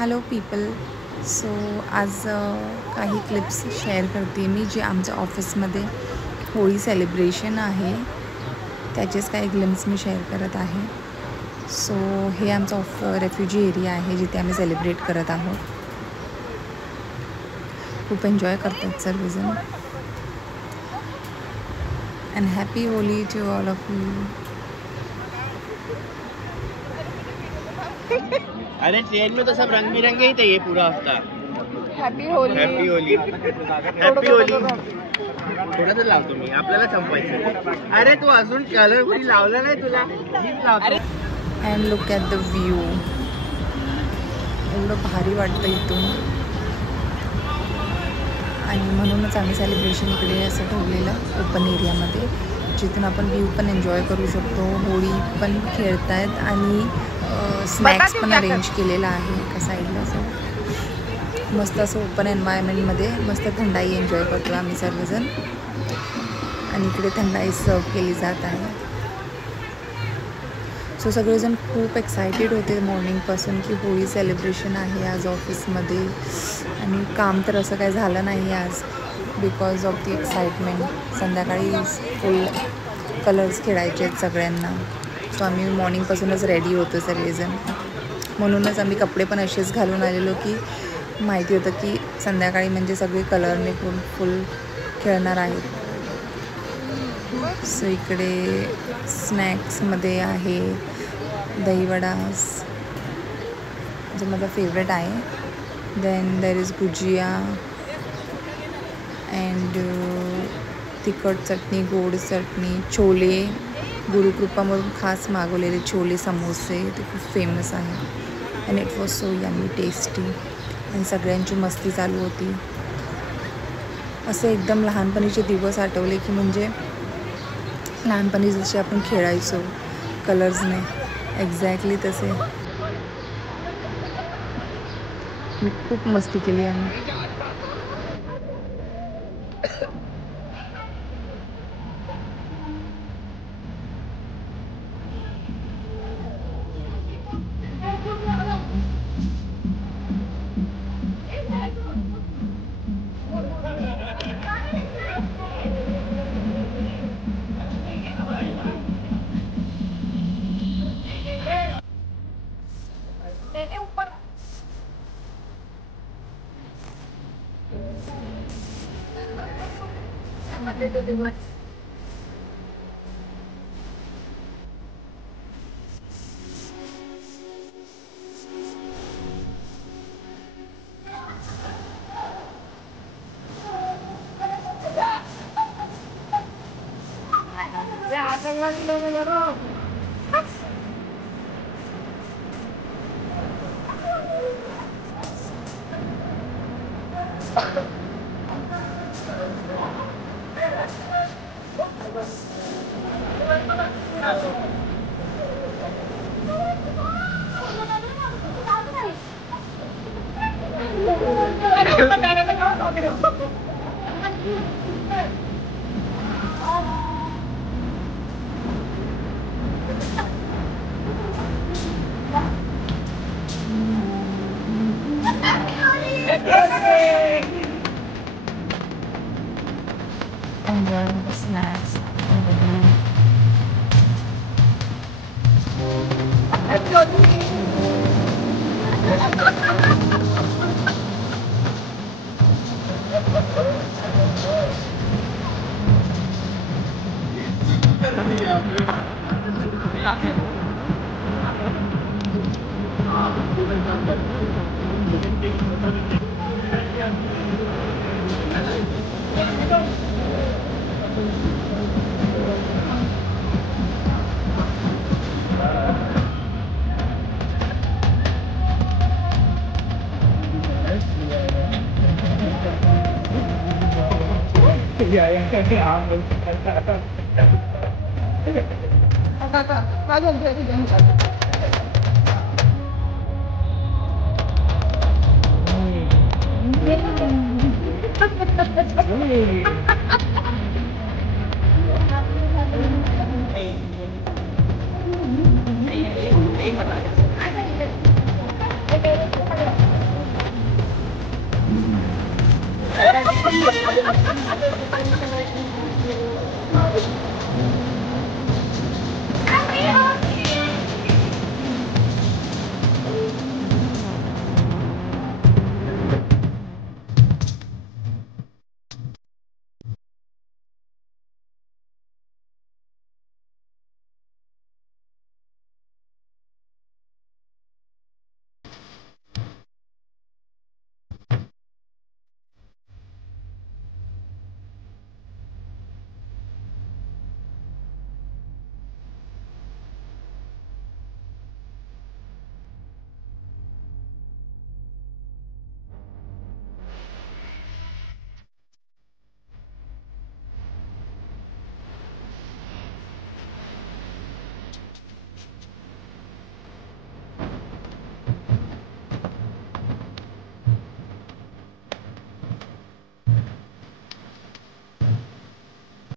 Hello people. So आज काही clips share करते मी जे आमच्या ऑफिसमध्ये होळी सेलिब्रेशन आहे त्याचेच काही ग्लिम्स मी शेअर करत आहे. सो हे आमचं रेफ्युजी एरिया आहे जिथे आम्ही सेलिब्रेट करत आहोत. खूप एन्जॉय करतात सर्वजण. And happy Holi to all of you. अरे ट्रेन में तो सब रंग बिरंगे ही थे ये पूरा हफ्ता. Happy Holy. Happy Holy. Happy Holy. थोडं तर लावतो मी, आपल्याला संपायचं. अरे तू अजून कलर कुठे लावला नाही तुला. And look at the view. एवढं भारी वाटतं इथून आणि म्हणूनच आम्ही सेलिब्रेशन इकडे असं ठेवलेलं ओपन एरियामध्ये जिथून आपण व्ह्यू पण एन्जॉय करू शकतो. होळी पण खेळतायत आणि स्नॅक्स पण अरेंज केलेला आहे एका साईडला. असं मस्त असं ओपन एन्व्हायरमेंटमध्ये मस्त थंडाई एन्जॉय करतो आम्ही सर्वजण आणि इकडे थंडाई सर्व केली जात आहे. सो सगळेजण खूप एक्सायटेड होते मॉर्निंगपासून की होळी सेलिब्रेशन आहे आज ऑफिसमध्ये आणि काम तर असं काही झालं नाही आज बिकॉज ऑफ दी एक्साइटमेंट. संध्याकाळी फुल कलर्स खेळायचे आहेत सगळ्यांना. सो आम्ही मॉर्निंगपासूनच रेडी होतो सर्वजण. म्हणूनच आम्ही कपडे पण असेच घालून आलेलो की माहिती होतं की संध्याकाळी म्हणजे सगळे कलरने फुल खेळणार आहेत. सो इकडे स्नॅक्समध्ये आहे दहीवडा जो माझा फेवरेट आहे. Then there is bhujia and tikhat chutney, गोड चटणी, छोले. गुरुकृपामधून खास मागवलेले छोले समोसे ते खूप फेमस आहे and it was so yummy tasty. आणि सगळ्यांची मस्ती चालू होती. असे एकदम लहानपणीचे दिवस आठवले की म्हणजे लहानपणी जसे आपण खेळायचो कलर्सने एक्झॅक्टली तसे. खूप मस्ती केली आम्ही. Enjoying the snacks and the view.